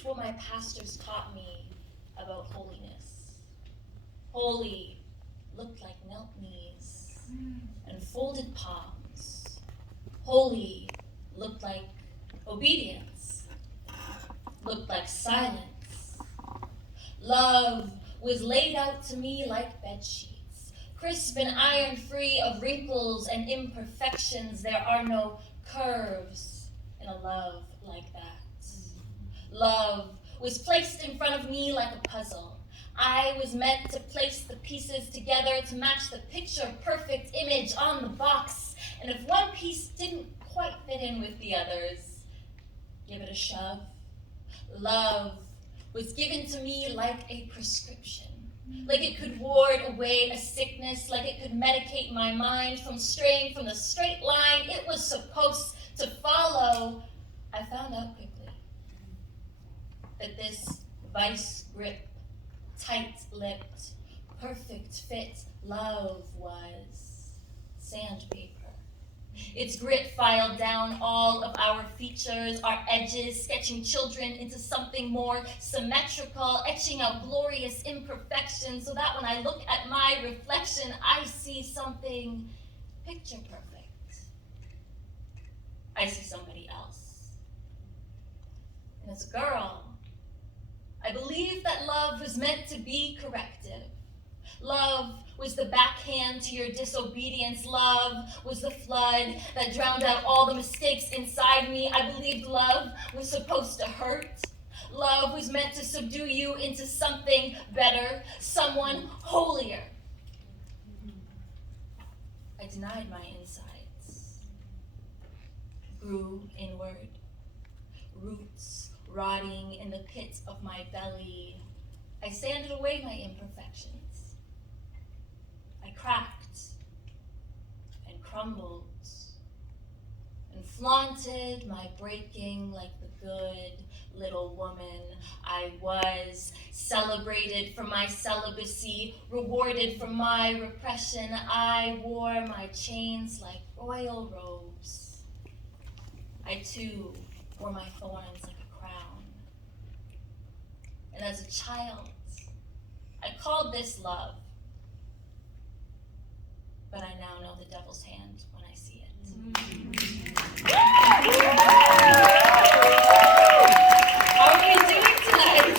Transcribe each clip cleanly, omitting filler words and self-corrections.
believed what my pastors taught me about holiness. Holy looked like knelt knees and folded palms. Holy looked like obedience, looked like silence. Love was laid out to me like bed sheets, crisp and iron-free of wrinkles and imperfections. There are no curves in a love like that. Love was placed in front of me like a puzzle. I was meant to place the pieces together to match the picture-perfect image on the box. And if one piece didn't quite fit in with the others, give it a shove. Love was given to me like a prescription, like it could ward away a sickness, like it could medicate my mind from straying from the straight line it was supposed to follow. I found out quickly that this vice grip, tight-lipped, perfect fit love was sandpaper. Its grit filed down all of our features, our edges, sketching children into something more symmetrical, etching out glorious imperfections so that when I look at my reflection, I see something picture perfect. I see somebody else. And as a girl, I believe that love was meant to be corrective. Love was the backhand to your disobedience. Love was the flood that drowned out all the mistakes inside me. I believed love was supposed to hurt. Love was meant to subdue you into something better, someone holier. I denied my insides, grew inward, roots rotting in the pit of my belly. I sanded away my imperfections. I cracked and crumbled and flaunted my breaking like the good little woman I was, celebrated for my celibacy, rewarded for my repression. I wore my chains like royal robes. I too wore my thorns like a crown. And as a child, I called this love. But I now know the devil's hand when I see it. How are you doing tonight?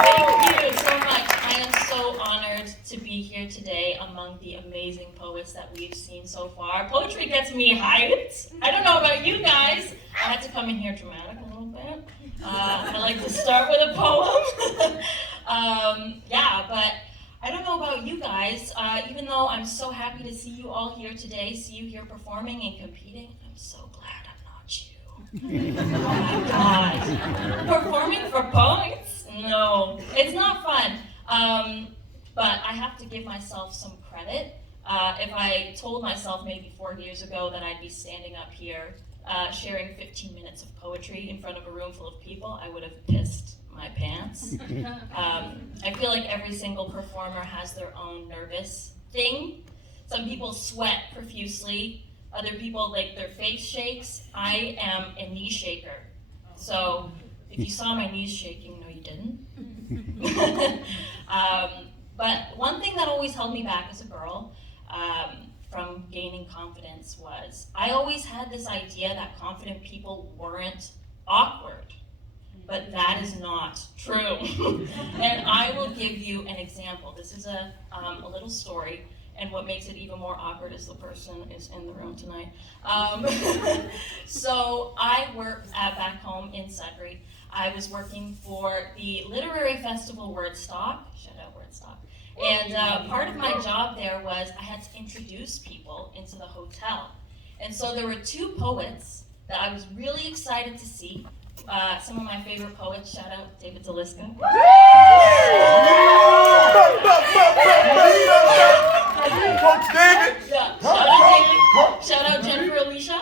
Thank you so much. I am so honored to be here today among the amazing poets that we've seen so far. Poetry gets me hyped. I don't know about you guys. I had to come in here dramatic a little bit. I like to start with a poem. But I don't know about you guys, even though I'm so happy to see you all here today, see you here performing and competing, I'm so glad I'm not you. Oh my God. Performing for poets? No, it's not fun. But I have to give myself some credit. If I told myself maybe 4 years ago that I'd be standing up here sharing 15 minutes of poetry in front of a room full of people, I would have pissed my pants. I feel like every single performer has their own nervous thing. Some people sweat profusely. Other people, like, their face shakes. I am a knee shaker. So if you saw my knees shaking, no you didn't. But one thing that always held me back as a girl from gaining confidence was I always had this idea that confident people weren't awkward. But that is not true. And I will give you an example. This is a little story, and what makes it even more awkward is the person is in the room tonight. So I work back home in Sudbury. I was working for the literary festival Wordstock, shout out Wordstock, and part of my job there was I had to introduce people into the hotel. And so there were 2 poets that I was really excited to see. Some of my favorite poets, shout out David Deliska. Coach David. Yeah, shout out David. Shout out Jennifer Alicia.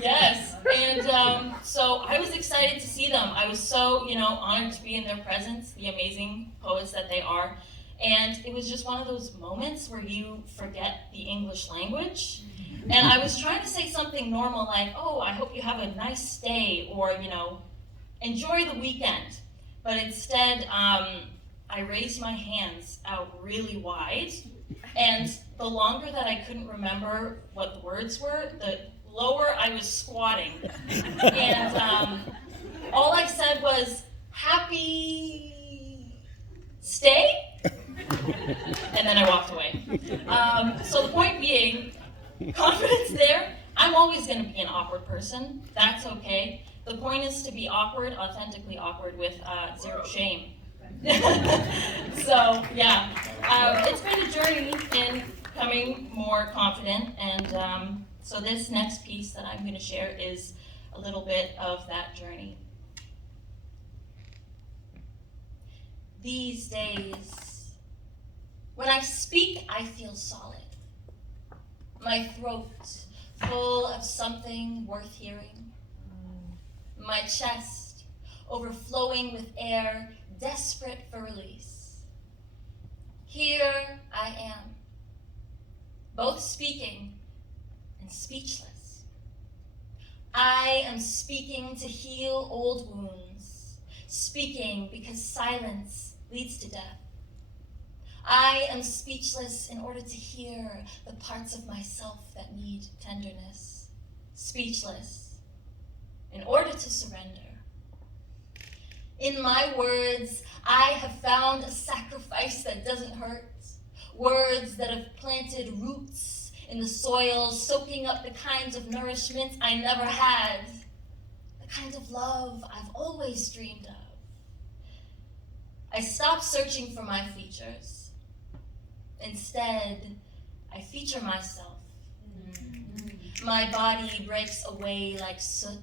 Yes, and so I was excited to see them. I was so, honored to be in their presence, the amazing poets that they are. And it was just one of those moments where you forget the English language. And I was trying to say something normal like, oh, I hope you have a nice day, or, enjoy the weekend. But instead, I raised my hands out really wide, and the longer that I couldn't remember what the words were, the lower I was squatting. And all I said was, happy stay? And then I walked away. So the point being, confidence there, I'm always going to be an awkward person. That's okay. The point is to be awkward, authentically awkward, with zero shame. So, yeah, it's been a journey in becoming more confident, and so this next piece that I'm going to share is a little bit of that journey. These days, when I speak, I feel solid. My throat full of something worth hearing. My chest overflowing with air, desperate for release. Here I am, both speaking and speechless. I am speaking to heal old wounds, speaking because silence leads to death. I am speechless in order to hear the parts of myself that need tenderness. Speechless in order to surrender. In my words, I have found a sacrifice that doesn't hurt. Words that have planted roots in the soil, soaking up the kinds of nourishment I never had. The kind of love I've always dreamed of. I stopped searching for my features. Instead, I feature myself. My body breaks away like soot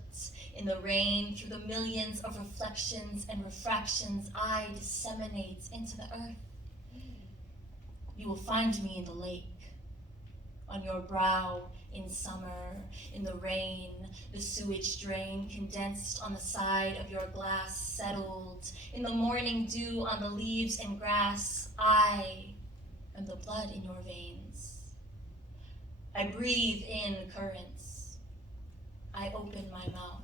in the rain through the millions of reflections and refractions I disseminate into the earth. You will find me in the lake, on your brow in summer, in the rain, the sewage drain condensed on the side of your glass settled, in the morning dew on the leaves and grass. I am the blood in your veins. I breathe in currents. I open my mouth.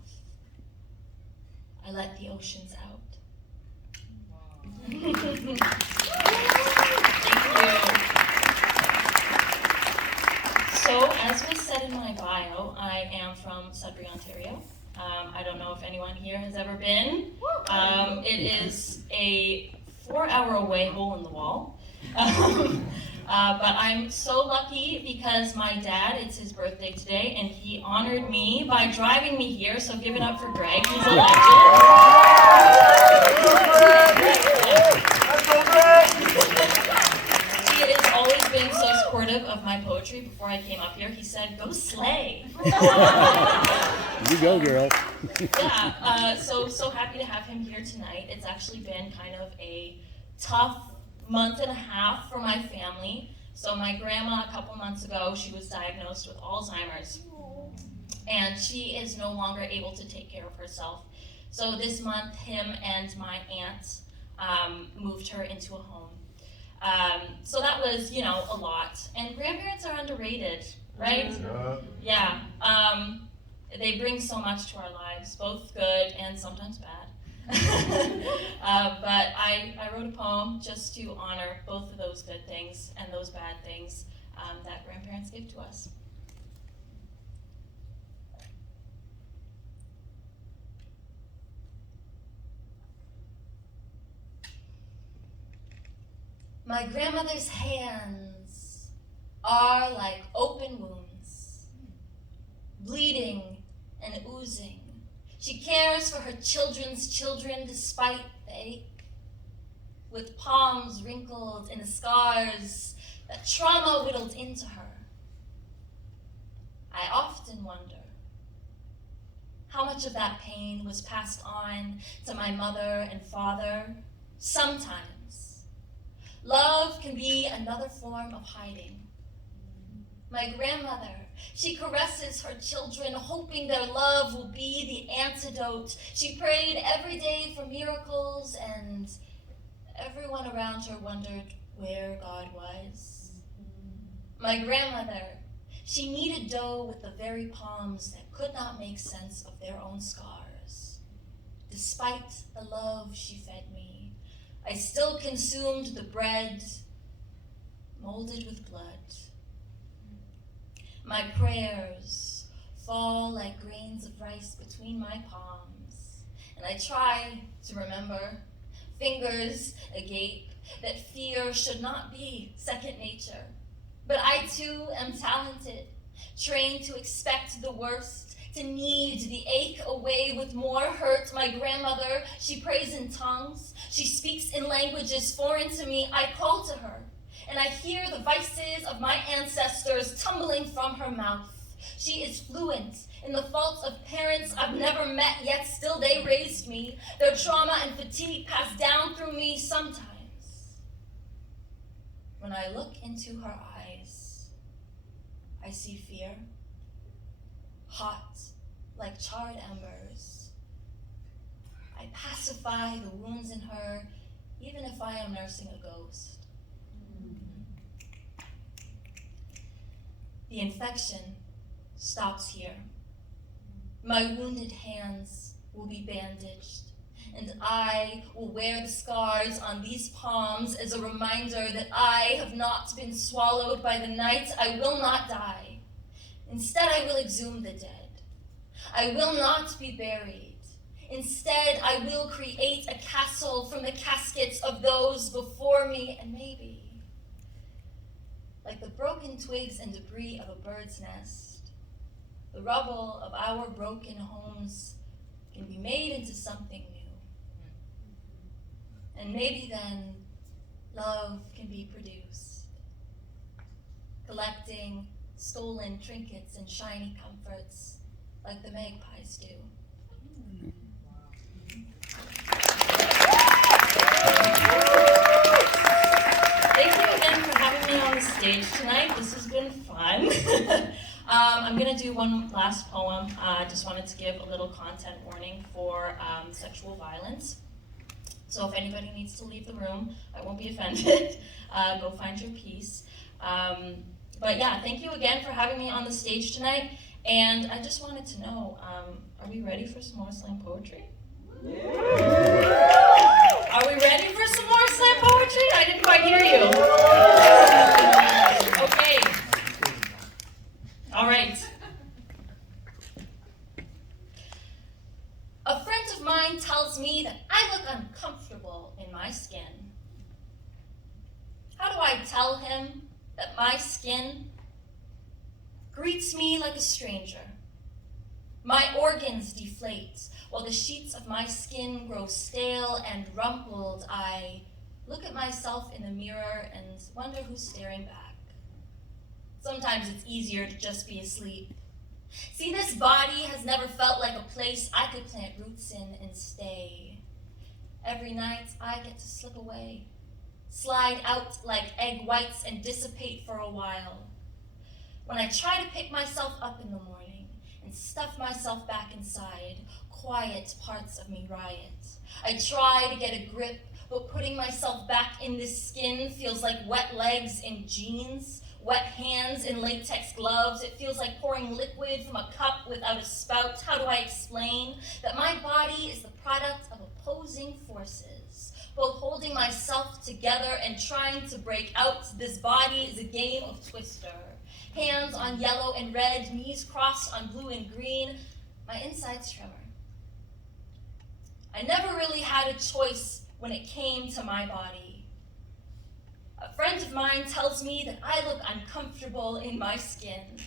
I let the oceans out. Wow. Thank you. So, as was said in my bio, I am from Sudbury, Ontario. I don't know if anyone here has ever been. It is a 4-hour away hole in the wall. But I'm so lucky because my dad, it's his birthday today, and he honored me by driving me here, so give it up for Greg. He's a legend. He has always been so supportive of my poetry. Before I came up here, he said, go slay. You go, girl. Yeah, so happy to have him here tonight. It's actually been kind of a tough month and a half for my family. So my grandma, a couple months ago, she was diagnosed with Alzheimer's. And she is no longer able to take care of herself. So this month, him and my aunt moved her into a home. So that was, a lot. And grandparents are underrated, right? Yeah. They bring so much to our lives, both good and sometimes bad. But I wrote a poem just to honor both of those good things and those bad things that grandparents give to us. My grandmother's hands are like open wounds, bleeding and oozing. She cares for her children's children despite the ache, with palms wrinkled in the scars that trauma whittled into her. I often wonder how much of that pain was passed on to my mother and father. Sometimes love can be another form of hiding. My grandmother, she caresses her children, hoping their love will be the antidote. She prayed every day for miracles, and everyone around her wondered where God was. My grandmother, she kneaded dough with the very palms that could not make sense of their own scars. Despite the love she fed me, I still consumed the bread molded with blood. My prayers fall like grains of rice between my palms, and I try to remember, fingers agape, that fear should not be second nature. But I too am talented, trained to expect the worst, to need the ache away with more hurt. My grandmother, she prays in tongues. She speaks in languages foreign to me. I call to her, and I hear the vices of my ancestors tumbling from her mouth. She is fluent in the faults of parents I've never met, yet still they raised me. Their trauma and fatigue passed down through me sometimes. When I look into her eyes, I see fear, hot like charred embers. I pacify the wounds in her, even if I am nursing a ghost. The infection stops here. My wounded hands will be bandaged, and I will wear the scars on these palms as a reminder that I have not been swallowed by the night. I will not die. Instead, I will exhume the dead. I will not be buried. Instead, I will create a castle from the caskets of those before me, and maybe, like the broken twigs and debris of a bird's nest, the rubble of our broken homes can be made into something new. And maybe then, love can be produced, collecting stolen trinkets and shiny comforts like the magpies do. Thank you again for having me on the stage tonight. This has been fun. I'm going to do one last poem. I just wanted to give a little content warning for sexual violence. So if anybody needs to leave the room, I won't be offended. Go find your peace. But yeah, thank you again for having me on the stage tonight. And I just wanted to know, are we ready for some more slam poetry? Are we ready for some more slam poetry? I didn't quite hear you. Okay. All right. A friend of mine tells me that I look uncomfortable in my skin. How do I tell him that my skin greets me like a stranger? My organs deflate while the sheets of my skin grow stale and rumpled. I look at myself in the mirror and wonder who's staring back. Sometimes it's easier to just be asleep. See, this body has never felt like a place I could plant roots in and stay. Every night I get to slip away, slide out like egg whites and dissipate for a while. When I try to pick myself up in the morning and stuff myself back inside, quiet parts of me riot. I try to get a grip, but putting myself back in this skin feels like wet legs in jeans, wet hands in latex gloves. It feels like pouring liquid from a cup without a spout. How do I explain that my body is the product of opposing forces, both holding myself together and trying to break out? This body is a game of Twister. Hands on yellow and red, knees crossed on blue and green. My insides tremor. I never really had a choice when it came to my body. A friend of mine tells me that I look uncomfortable in my skin.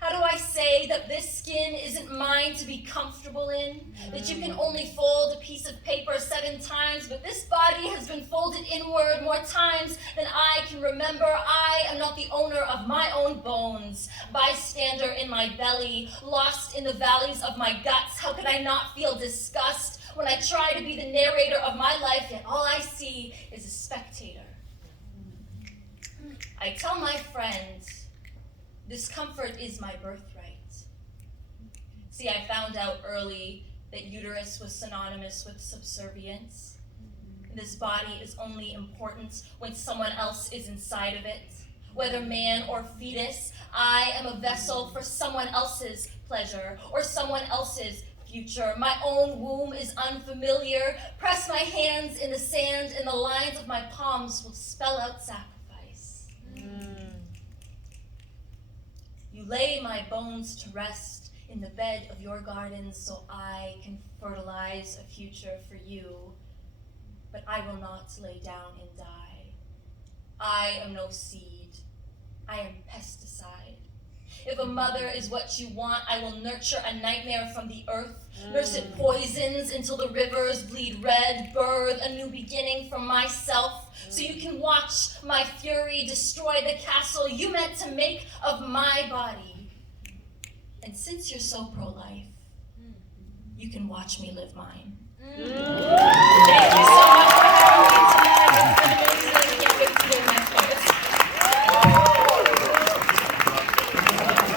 How do I say that this skin isn't mine to be comfortable in? That you can only fold a piece of paper 7 times, but this body has been folded inward more times than I can remember. I am not the owner of my own bones, bystander in my belly, lost in the valleys of my guts. How could I not feel disgust when I try to be the narrator of my life, yet all I see is a spectator? I tell my friends, discomfort is my birthright. See, I found out early that uterus was synonymous with subservience. This body is only important when someone else is inside of it. Whether man or fetus, I am a vessel for someone else's pleasure or someone else's future. My own womb is unfamiliar. Press my hands in the sand and the lines of my palms will spell out sacrifice. You lay my bones to rest in the bed of your garden so I can fertilize a future for you. But I will not lay down and die. I am no seed. I am pesticide. If a mother is what you want, I will nurture a nightmare from the earth, nurse it poisons until the rivers bleed red, birth a new beginning for myself, so you can watch my fury destroy the castle you meant to make of my body. And since you're so pro-life, you can watch me live mine. Thank you so much.